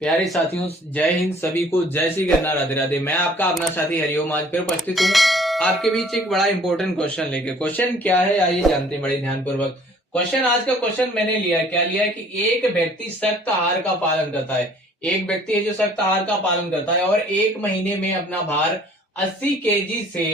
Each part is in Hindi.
प्यारे साथियों, जय हिंद। सभी को जय श्री गन्ना, राधे राधे। मैं आपका अपना साथी हरिओम आज फिर उपस्थित हूँ आपके बीच एक बड़ा इंपॉर्टेंट क्वेश्चन लेके। क्वेश्चन क्या है आइए जानते हैं बड़े ध्यानपूर्वक। क्वेश्चन, आज का क्वेश्चन मैंने लिया है, क्या लिया है कि एक व्यक्ति सख्त आहार का पालन करता है। एक व्यक्ति है जो सख्त आहार का पालन करता है और एक महीने में अपना भार 80 केजी से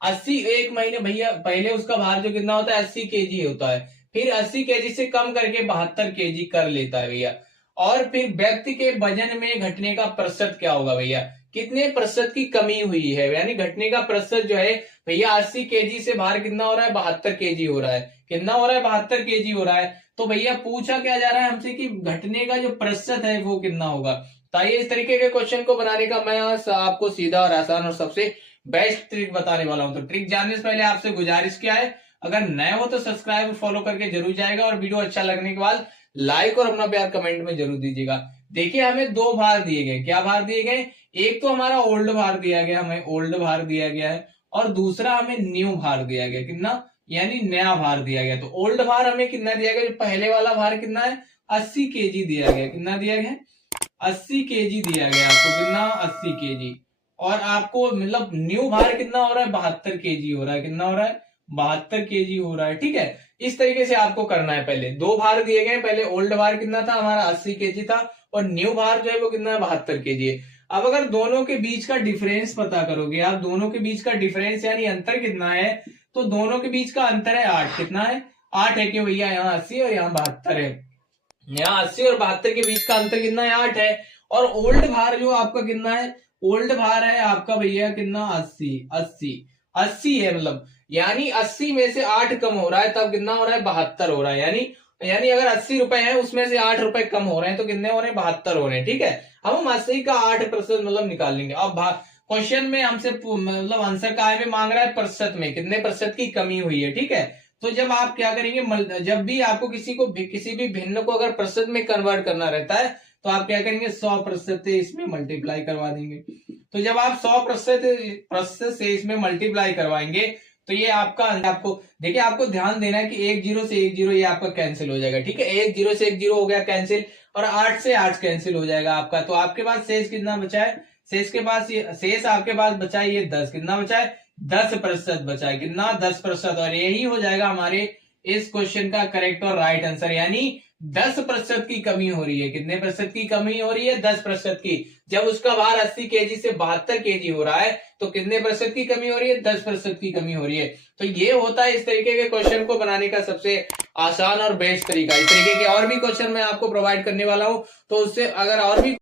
80 एक महीने भैया पहले उसका भार जो कितना होता है 80 केजी होता है, फिर 80 केजी से कम करके 72 केजी कर लेता है भैया। और फिर व्यक्ति के वजन में घटने का प्रतिशत क्या होगा भैया, कितने प्रतिशत की कमी हुई है, यानी घटने का प्रतिशत जो है भैया 80 केजी से भार कितना हो रहा है 72 केजी हो रहा है। कितना हो रहा है 72 केजी हो रहा है। तो भैया पूछा क्या जा रहा है हमसे कि घटने का जो प्रतिशत है वो कितना होगा। तो आइए इस तरीके के क्वेश्चन को बनाने का मैं आपको सीधा और आसान और सबसे बेस्ट ट्रिक बताने वाला हूं। तो ट्रिक जानने से पहले आपसे गुजारिश क्या है, अगर नए हो तो सब्सक्राइब फॉलो करके जरूर जाएगा और वीडियो अच्छा लगने के बाद लाइक और अपना प्यार कमेंट में जरूर दीजिएगा। देखिए हमें दो भार दिए गए, क्या भार दिए गए, एक तो हमारा ओल्ड भार दिया गया, हमें ओल्ड भार दिया गया है, और दूसरा हमें न्यू भार दिया गया, कितना, यानी नया भार दिया गया। तो ओल्ड भार हमें कितना दिया गया, जो पहले वाला भार कितना है 80 केजी दिया गया, कितना दिया गया 80 केजी दिया गया आपको, कितना 80 केजी। और आपको मतलब न्यू भार कितना हो रहा है 72 केजी हो रहा है, कितना हो रहा है 72 केजी हो रहा है। ठीक है, इस तरीके से आपको करना है। पहले दो भार दिए गए, पहले ओल्ड भार कितना था हमारा 80 केजी था और न्यू भार जो है वो कितना है 72 केजी है। अब अगर दोनों के बीच का डिफरेंस पता करोगे आप, दोनों के बीच का डिफरेंस यानी अंतर कितना है, तो दोनों के बीच का अंतर है 8। कितना है 8 है कि भैया यहाँ 80 और यहाँ 72 है। यहाँ 80 और 72 के बीच का अंतर कितना है 8 है। और ओल्ड भार जो आपका कितना है, ओल्ड भार है आपका भैया कितना 80 80 80 है, मतलब यानी 80 में से 8 कम हो रहा है तब कितना हो रहा है 72 हो रहा है। यानी यानी अगर 80 रुपए है उसमें से 8 रुपए कम हो रहे हैं तो कितने हो रहे हैं 72 हो रहे हैं। ठीक है, अब हम 80 का 8% मतलब निकाल लेंगे। अब क्वेश्चन में हमसे मतलब आंसर का में मांग रहा है प्रतिशत में, कितने प्रतिशत की कमी हुई है। ठीक है, तो जब आप क्या करेंगे, जब भी आपको किसी भी भिन्न को अगर प्रतिशत में कन्वर्ट करना रहता है तो आप क्या करेंगे 100% से इसमें मल्टीप्लाई करवा देंगे। तो जब आप 100% से इसमें मल्टीप्लाई करवाएंगे तो ये आपको देखिए, आपको ध्यान देना है कि एक जीरो से एक जीरो ये आपका कैंसिल हो जाएगा। ठीक है, एक जीरो से एक जीरो हो गया कैंसिल, और 8 से 8 कैंसिल हो जाएगा आपका। तो आपके पास शेष कितना बचा है, शेष आपके पास बचा है ये 10, कितना बचा है 10% बचा है, कितना 10%। और यही हो जाएगा हमारे इस क्वेश्चन का करेक्ट और राइट आंसर, यानी 10% की कमी हो रही है। कितने प्रतिशत की कमी हो रही है 10% की। जब उसका भार 80 केजी से 72 केजी हो रहा है तो कितने प्रतिशत की कमी हो रही है 10% की कमी हो रही है। तो ये होता है इस तरीके के क्वेश्चन को बनाने का सबसे आसान और बेस्ट तरीका। इस तरीके के और भी क्वेश्चन मैं आपको प्रोवाइड करने वाला हूं, तो उससे अगर और भी